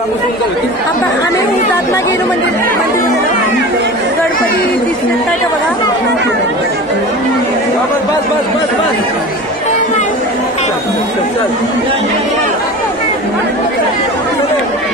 आम्ही हुतात्मा गेलो मंदिर गणपती दिसत काय का बघा. बस बस बस बस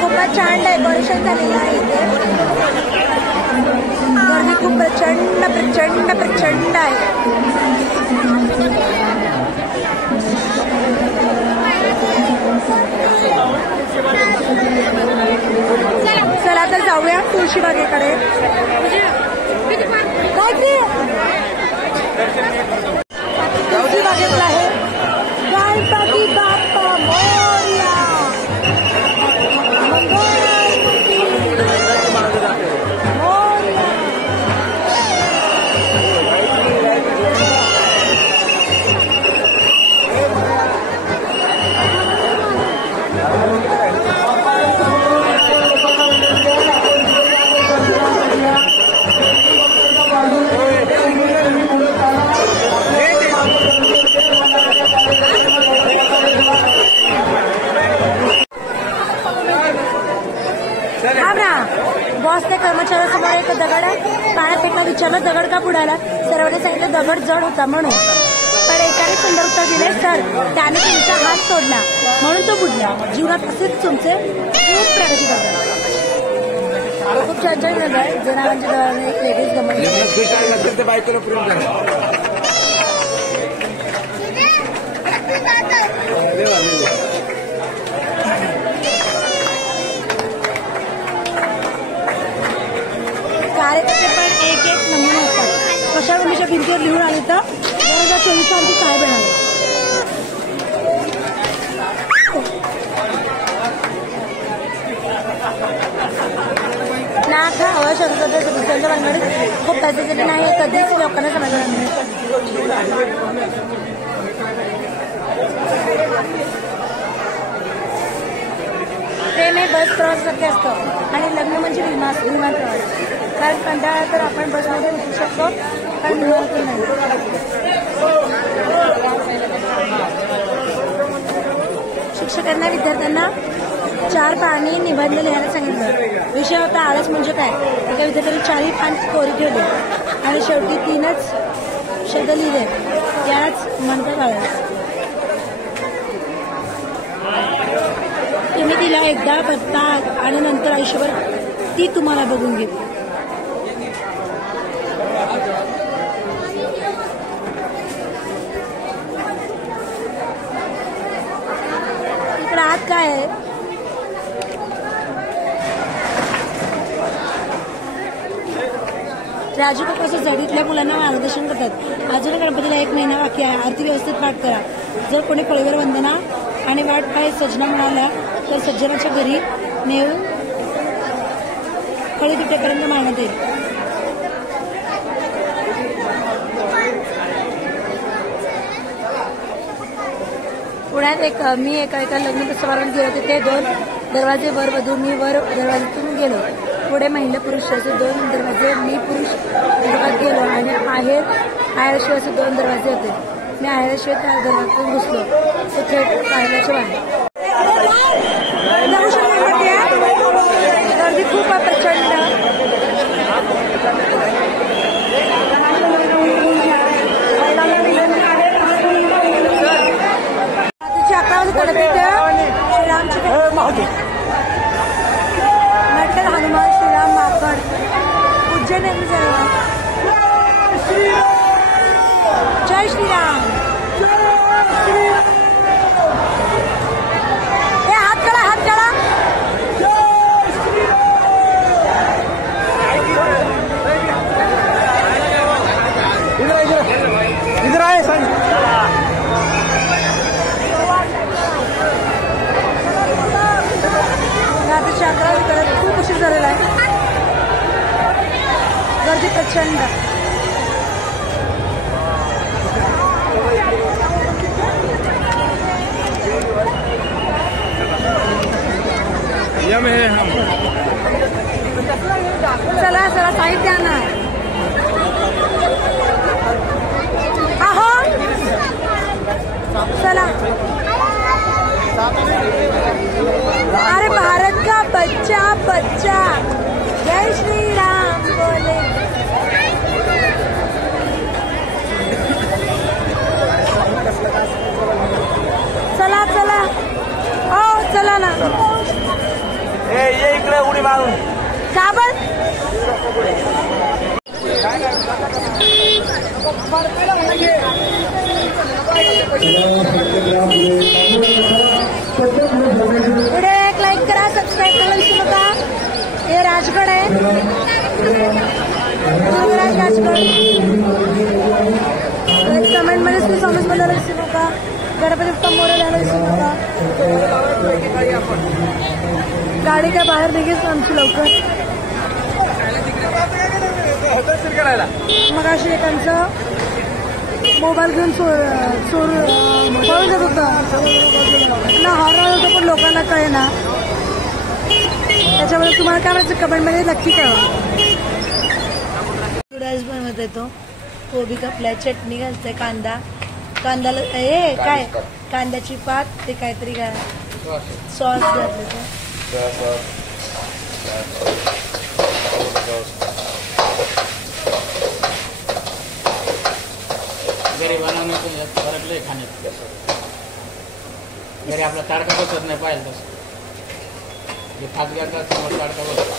खूपच छान डेकोरेशन झालेलं आहे इथे. गर्दी खूप प्रचंड प्रचंड प्रचंड आहे. चला तर जाऊया तुळशीबागेकडे. तुळशीबागेतला आहे गणपती बाप्पा मोरया. बॉसने कर्मचाऱ्यासमोर एक दगड पाण्यात एका विचारलं दगड का बुडाला. सर्वांनी सांगितलं दगड जड होता म्हणून. पण एकाने सुंदर उत्तर दिले सर त्याने तुमचा हात सोडला म्हणून तो बुडला. जीवनात असेच तुमचे खूप प्रगती करतात. खूप छान छान झालं आहे. जनावरांच्या दळाने एक वेगळीच गमत. कार्यकर्ते पण एक एक नमुने असतात. कशावरच्या भिंतीवर लिहून आले तर 2024 आमची साहेब येणार. नाथ हा अशक्तच्या दुसऱ्यांच्या भानगडीत खूप पैशासाठी नाही हे कधीच लोकांना समजणार नाही. ट्रेन हे बस प्रवासासारखे असतं आणि लग्न म्हणजे विमान प्रवास. कारण कंटाळा तर आपण बसमध्ये उतरू शकतो कारण विमानातून नाही. शिक्षकांना विद्यार्थ्यांना 4 पानी निबंध लिहायला सांगितलं. विषय होता आळस म्हणजे काय. एका विद्यार्थ्यांनी 4 पान कोरी ठेवली आणि शेवटी 3च शब्द लिहिले. यालाच म्हणतात आळस. तुम्ही तिला एकदा बघता आणि नंतर आयुष्यभर ती तुम्हाला बघून घेईल. इकडे आत काय आहे. राजू काकाचं जडीतल्या मुलांना मार्गदर्शन करतात. अजून गणपतीला 1 महिना बाकी आहे. आरती व्यवस्थित पाठ करा. जर कोणी फळीवर वंदना आणि वाट पाय सजना म्हणाला तर सज्जनाच्या घरी नेऊन फळी तुटेपर्यंत मागण्यात येईल. पुण्यात मी एका लग्न समारंभात गेले होते. ते 2 दरवाजे वर वधू. मी वर दरवाज्यातून गेलो. पुढे महिला पुरुष असे 2 दरवाजे. मी पुरुष दरवाजात गेलो आणि आहेरशिवाय असे 2 दरवाजे होते. मी आहेरशिवाय त्या घरातून घुसलो. तो थेट पाहिल्याच्या बाहेर. गर्दी खूप आहे प्रचंड. नाटक हनुमान श्रीराम माकड उज्जैन जय श्रीराम. हात काढा हात काढा. इधर आहे सांग. करत खूप उशीर झालेला आहे. गर्दी प्रचंड. चला चला साहित्य आणा. आहो चला. अरे भारत का का बर व्हिडिओ एक लाईक करा, सबस्क्राईब करायला विसरू नका. हे राजगड आहे, राजगड. कमेंट मध्ये तुम्ही समज बोलायला विसरू नका. गणपती बाप्पा मोरया द्यायला विसरू नका. गाडी काय बाहेर निघेल आमची लवकर. मग अशी एकांचं मोबाईल घेऊन पळून जात होता ना, हॉरर होतं पण लोकांना कळे ना. त्याच्यामध्ये तुम्हाला काय माहिती कमेंटमध्ये नक्की कळवा. नूडल्स बनवत येतो, कोबी कापलाय, चटणी घालते, कांद्याला काय कांद्याची पात, ते काहीतरी काय सॉस घातले ते. घरी बनवण्यातून फरक लय खाण्यात. घरी आपला ताडका बसत नाही पाहिजे तसं. जे फास्ट घालतात समोर ताडका बसत.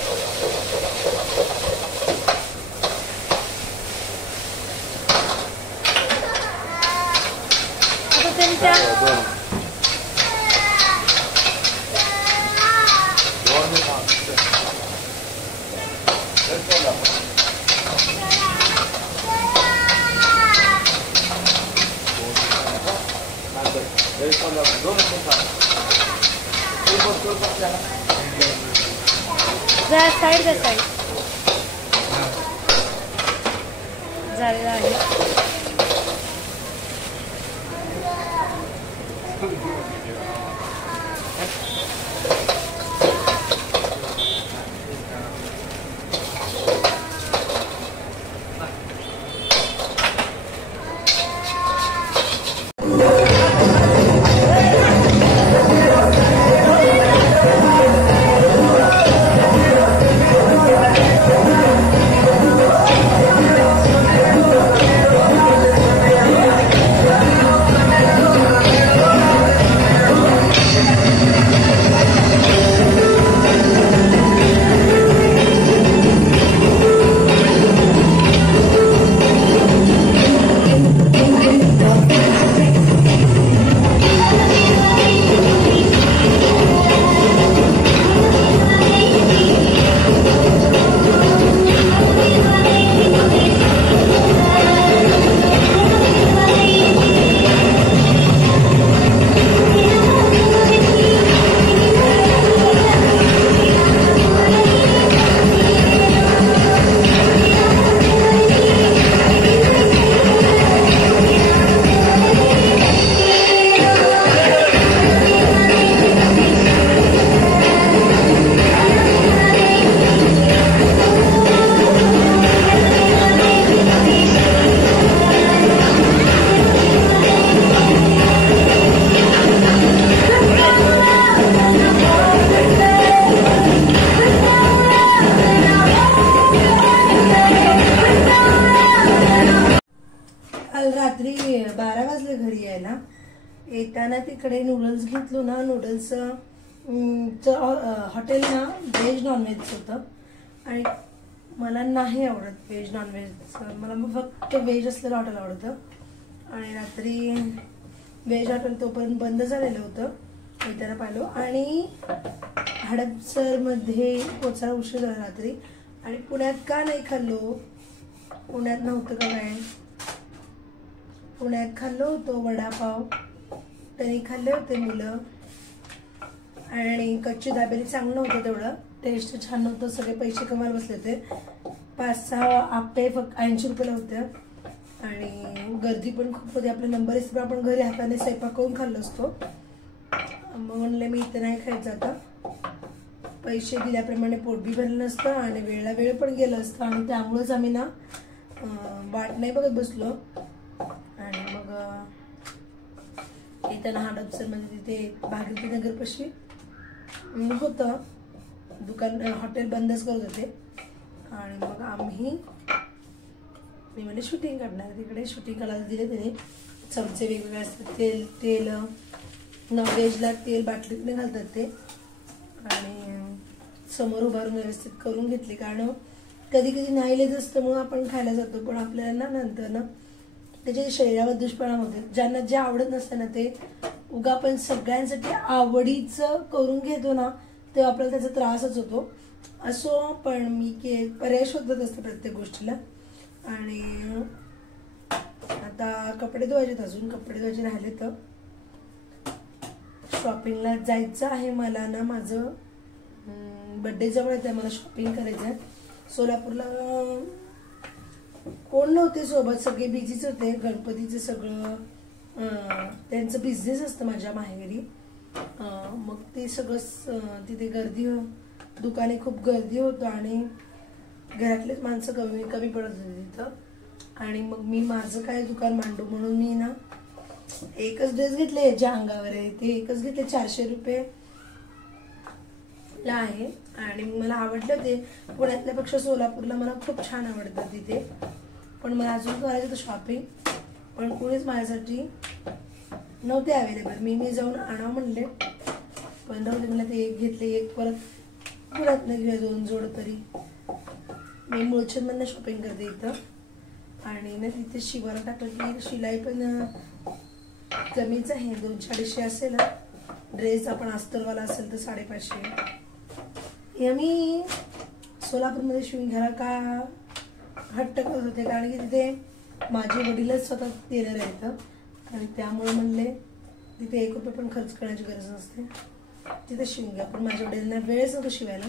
आता त्यांच्या साईड झालेला आहे. रात्री 12 वाजले घरी यायला. येताना तिकडे नूडल्स घेतलो ना, नूडल्स हॉटेल ना व्हेज नॉनव्हेज होतं आणि मला नाही आवडत व्हेज नॉनव्हेज. मला फक्त व्हेज असलेलं हॉटेल आवडतं. आणि रात्री व्हेज हॉटेल तोपर्यंत बंद झालेलं होतं, येताना पाहिलो. आणि हडपसरमध्ये पोचायला उशीर झाला रात्री. आणि पुण्यात का नाही खाल्लो, पुण्यात नव्हतं का काय, पुण्यात खाल्लो होतो वडापाव, त्यांनी खाल्ले होते मुलं. आणि कच्ची दाबेली चांगलं होतं, तेवढं टेस्ट छान नव्हतं. सगळे पैसे कमाल बसले होते. 5-6 आप्पे फक्त 80 रुपयाला होत्या. आणि गर्दी पण खूप होती. आपले नंबर इसं आपण घरी हाताने स्वयंपाक करून खाल्लो असतो. मग म्हणले मी इथं नाही खायचं आता. पैसे दिल्याप्रमाणे पोट बी भरलं नसतं आणि वेळेला वेळ पण गेलं असतं. आणि त्यामुळेच आम्ही ना वाट नाही बघत बसलो. आणि मग येताना हडपसरमध्ये तिथे भागीरथी नगरपाशी होतं दुकान, हॉटेल बंदच करत होते. आणि मग मी म्हणजे शूटिंग करणार, तिकडे शूटिंग करायला दिले त्याने. चमचे वेगवेगळे असतात, तेल नॉनव्हेजला तेल बाटलीतले घालतात ते. आणि समोर उभारून व्यवस्थित करून घेतली. कारण कधी कधी नाईलाज असतं म्हणून आपण खायला जातो, पण आपल्याला ना नंतर ना त्याच्या शरीरावर दुष्परिणाम होते. ज्यांना जे आवडत नसतं ना ते उगा आपण सगळ्यांसाठी आवडीचं करून घेतो ना, तेव्हा आपल्याला त्याचा त्रासच होतो. असो, पण मी पर्याय शोधत असते प्रत्येक गोष्टीला. आणि आता कपडे धुवायचे, अजून कपडे धुवायचे राहिले. तर शॉपिंगला जायचं आहे मला ना, माझं बड्डे जवळ येते, मला शॉपिंग करायचं आहे. सोलापूरला कोण नव्हते सोबत, सगळे बिझीच होते. गणपतीचं सगळं त्यांचं बिझनेस असतं माझ्या माहेरी. मग ते सगळं तिथे गर्दी, दुकाने खूप गर्दी होतं आणि घरातलेच माणसं कमी पडत होते तिथं. आणि मग मी माझं काय दुकान मांडू म्हणून मी ना एकच ड्रेस घेतले ज्या अंगावर आहे ते, एकच घेतले 400 रुपये ला आहे. आणि मला आवडलं ते. पुण्यातल्यापेक्षा सोलापूरला मला खूप छान आवडतं तिथे. पण मला अजून करायचं होतं शॉपिंग, पण कोणीच माझ्यासाठी नव्हते अवेलेबल. मी जाऊन आणावं म्हणले, पण राहू दे, मला ते एक घेतले, एक परत पुण्यात नाही घेऊया 2 जोड तरी. मी मुळचंदमधनं शॉपिंग करते इथं. आणि ना तिथे शिवायला टाकलं की शिलाई पण कमीच आहे, 200-250 असेल. ड्रेस आपण अस्तरवाला असेल तर 550. हे मी सोलापूरमध्ये शिवून घ्यायला का हट्ट करत होते, कारण की तिथे माझे वडीलच स्वतः टेलर आहेत आणि त्यामुळे म्हणले तिथे 1 रुपये पण खर्च करण्याची गरज नसते, तिथे शिवून घ्या. पण माझ्या वडिलांना वेळच नव्हतं शिवायला.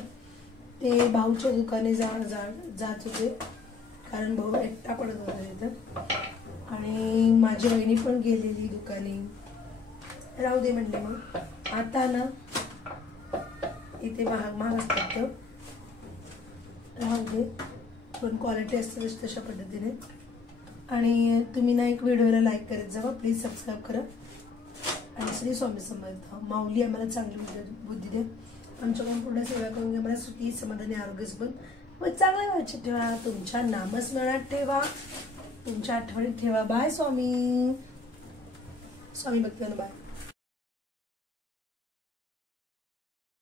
ते भाऊच्या दुकाने जात होते, कारण भाऊ एकटा पडत होता तिथं. आणि माझी वहिनी पण गेलेली दुकानी. राहू दे म्हणले. मग आता ना इथे महाग असतात तर राहू दे, पण क्वालिटी असते तशा पद्धतीने. आणि तुम्ही ना एक व्हिडिओला लाईक करत जावा, प्लीज सबस्क्राईब करा. आणि श्री स्वामी समर्थ माऊली आम्हाला चांगली बुद्धी दे, आमच्याकडून पूर्ण सेवा करून घ्या. मला सुखी समाधानी आरोग्यच बन व चांगल्या वाईट ठेवा, तुमच्या नामस्मरणात ठेवा, तुमच्या आठवणीत ठेवा. बाय स्वामी भक्तांनो, बाय.